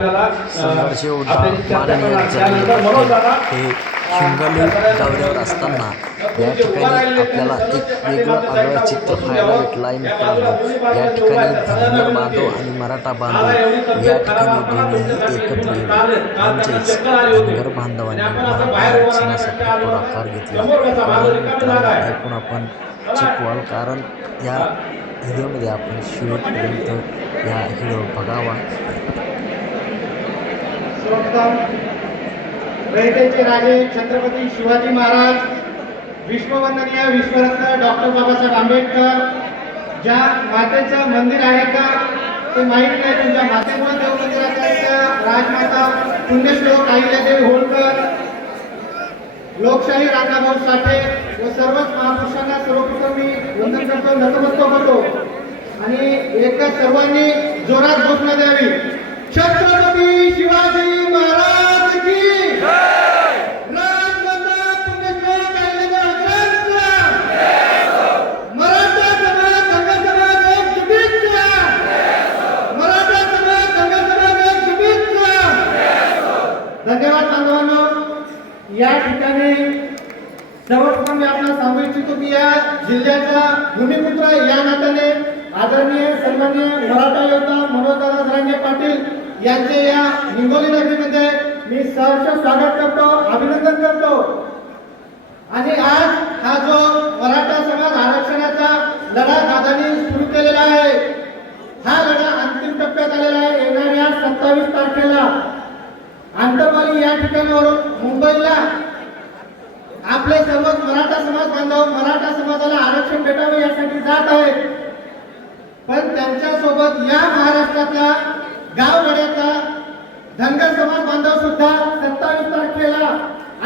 संघर्ष योद्धा माननीय जगन्नाथ हे हिंगोली दौऱ्यावर असताना या ठिकाणी आपल्याला एक वेगळं आगळं चित्र पाहायला भेटलं आहे मित्रांनो. या ठिकाणी धनगर बांधव आणि मराठा बांधव या ठिकाणी दोन्हीही एकत्र येऊन म्हणजेच धनगर बांधवांनी मराठा आरक्षणासाठी पुढाकार घेतला. मित्रांनो ऐकून आपण चिकवाल कारण या व्हिडिओमध्ये आपण शेवटपर्यंत या व्हिडिओ बघावा. सर्वप्रथम रयतेचे राजे छत्रपती शिवाजी महाराज विश्ववंदनीय विश्वरत्न डॉक्टर बाबासाहेब आंबेडकर ज्या मातेचं मंदिर आहे का ते माहीत नाही तुमच्या मातेमुळे देव मंदिरात आहे त्या राजमाता पुण्यश्लोक अहिल्यादेवी होळकर लोकशाही राजाभाऊ साठे व सर्वच महापुरुषांना सर्वप्रथम मी वंदन करतो नतमस्तक करतो. आणि एकदा सर्वांनी जोरात घोषणा द्यावी. छत्रपती शिवाजी महाराज की राजमाता मराठा समाज धनगर एक शुभेच्छा! मराठा समाज धनगर एक शुभेच्छा! धन्यवाद बांधवांनो! या ठिकाणी सर्वप्रथम मी आपल्याला सांगू इच्छितो की या जिल्ह्याचा भूमिपुत्र या नात्याने आदरणीय सन्माननीय मराठा योद्धा मनोजदादा धरांगे पाटील यांचे या हिंगोली नगरीमध्ये मी सहर्ष स्वागत करतो अभिनंदन करतो. आणि आज हा जो मराठा समाज आरक्षणाचा लढा दादानी सुरू केलेला आहे हा लढा अंतिम टप्प्यात आलेला आहे येणाऱ्या सत्तावीस तारखेला. आंतरवाली या ठिकाणावरून मुंबईला आपले सर्व मराठा समाज बांधव मराठा समाजाला आरक्षण भेटावे यासाठी जात आहेत. पण त्यांच्यासोबत या महाराष्ट्रातल्या धनगर समाज बांधव सुद्धा सत्तावीस तारखेला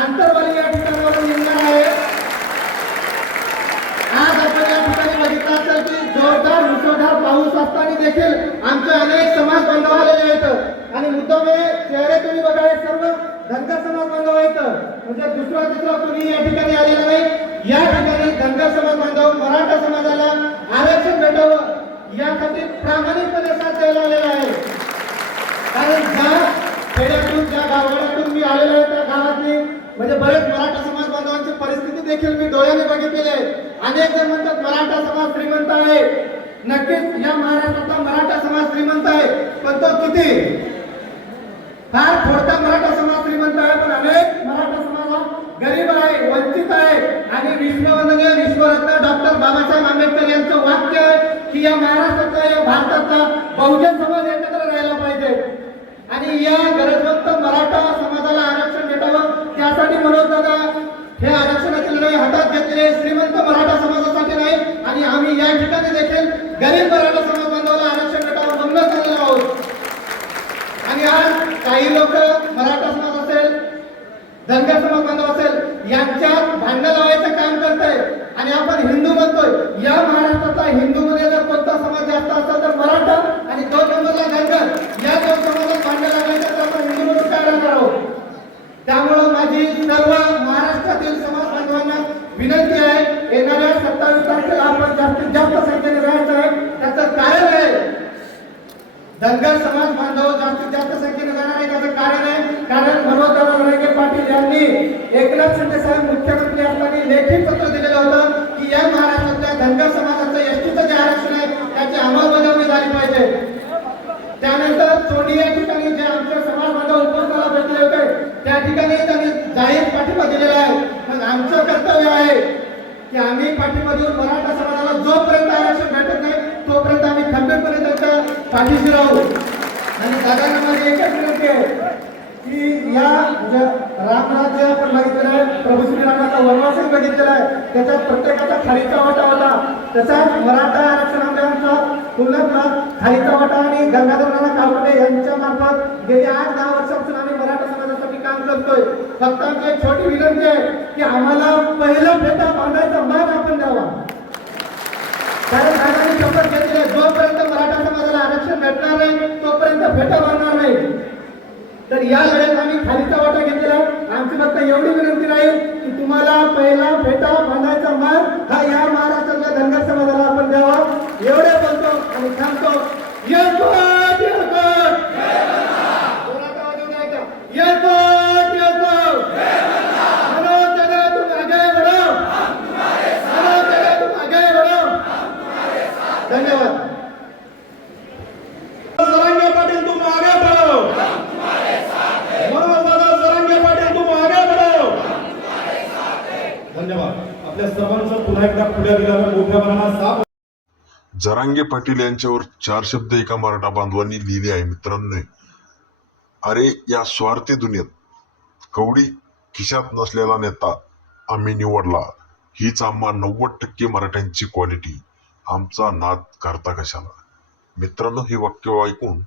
आंतरवाली या ठिकाणावरून येणार आहे आज आपण या ठिकाणी बघितलं असेल की जोरदार मुसळधार पाऊस असताना देखील आमचे अनेक समाज बांधव आलेले आहेत. आणि मुद्दाम हे चेहरे तुम्ही बघा हे सर्व धनगर समाज बांधव आहेत. म्हणजे दुसरा तिसरा कोणी या ठिकाणी आलेला नाही. या ठिकाणी धनगर समाज बांधव मराठा समाजाला आरक्षण भेटावं यासाठी प्रामाणिकपणे साथ द्यायला आलेला आहे. कारण ज्या खेड्यातून ज्या गावातून मी आलेलो आहे त्या गावातली. म्हणजे बरेच मराठा समाज बांधवांची परिस्थिती देखील मी डोळ्याने बघितलेली आहे. अनेक जण म्हणतात मराठा समाज श्रीमंत आहे. नक्कीच या महाराष्ट्राचा मराठा समाज श्रीमंत आहे. पण तो किती? फार थोडका मराठा समाज श्रीमंत आहे पण अनेक मराठा समाज हा गरीब आहे वंचित आहे. आणि विश्ववंदनीय विश्वरत्न डॉक्टर बाबासाहेब आंबेडकर यांचं वाक्य आहे की या महाराष्ट्राचा या भारताचा बहुजन समाज एकत्र राहायला पाहिजे. आणि या गरजवंत मराठा समाजाला आरक्षण भेटावं त्यासाठी मनोज दादा हे आरक्षणाची लढाई हातात घेतलेले श्रीमंत मराठा समाजासाठी नाही आणि आम्ही या ठिकाणी देखील गरीब मराठा समाज बांधवाला आरक्षण भेटावं म्हणून चाललेलो आहोत. आणि आज काही लोक मराठा समाज असेल धनगर समाज बांधव असेल यांच्यात भांडण लावायचं काम करतंय आणि आपण हिंदू म्हणतोय या महाराष्ट्राचा हिंदूमध्ये जर कोणता समाज जास्त असेल तर मराठा आणि दोन नंबरला धनगर या दोन समाजात भांडण लागायचं तर आपण हिंदू म्हणून काय राहणार आहोत त्यामुळं माझी सर्व महाराष्ट्रातील समाज बांधवांना विनंती आहे येणाऱ्या सत्तावीस तारखेला आपण जास्तीत जास्त संख्येने राहायचं आहे. त्याचं कारण आहे धनगर समाज बांधव जास्तीत जास्त संख्येने जाणार आहे त्याचं कारण आहे. कारण मनोजदादा जरांगे पाटील यांनी एकनाथ शिंदे साहेब मुख्यमंत्री असताना लेखी पत्र दिलेलं होतं की या महाराष्ट्रातल्या धनगर समाजाचं एसटीचं जे आरक्षण आहे त्याची अंमलबजावणी झाली पाहिजे. त्यानंतर चोडी या ठिकाणी जे आमचे समाज बांधव उपस्थित भेटले होते त्या ठिकाणी त्यांनी जाहीर पाठिंबा दिलेला आहे. पण आमचं कर्तव्य आहे की आम्ही पाठिंबा देऊन मराठा समाजाला जोपर्यंत आरक्षण भेटत नाही तोपर्यंत आम्ही खंबीरपणे त्यांच्या पाठीशी राहू. आणि दादांना माझी एकच विनंती आहे की या रामराज्य आपण बघितलेलं आहे प्रभू श्रीरामाचा वनवासही बघितलेला आहे. त्याच्यात प्रत्येकाचा खालीचा वाटा होता तसाच मराठा आरक्षणामध्ये आमचा तुलनात्मा खालीचा वाटा आणि गंगाधर नाना कावडे यांच्या मार्फत गेली आठ दहा वर्षापासून आम्ही मराठा समाजासाठी काम करतोय. फक्त आमची एक छोटी विनंती आहे की आम्हाला पहिला फेटा बांधायचा मान आपण द्यावा. कारण दादांनी शपथ घेतली आहे, जोपर्यंत मराठा समाजाला आरक्षण भेटणार नाही तोपर्यंत फेटा बांधणार नाही. तर या लढ्यात आम्ही खालीचा वाटा घेतलेला आहे. आमची फक्त एवढी विनंती राहील की तुम्हाला पहिला फेटा बांधायचा मान हा या महाराष्ट्रातल्या धनगर समाजाला आपण द्यावा एवढे बोलतो आणि थांबतो येतो येतो धन्यवाद जरांगे पाटील तुम आगे बढ़ो मनोज दादा जरांगे पाटील तुम आगे बढ़ो धन्यवाद आपल्या मोठ्या प्रमाणात साप जरांगे पाटील यांच्यावर चार शब्द एका मराठा बांधवांनी लिहिले आहे मित्रांनो. अरे या स्वार्थी दुनियेत कवडी खिशात नसलेला नेता आम्ही निवडला. हीच आम्हा नव्वद टक्के मराठ्यांची क्वालिटी आमचा नाद करता कशाला? मित्रांनो हे वाक्य ऐकून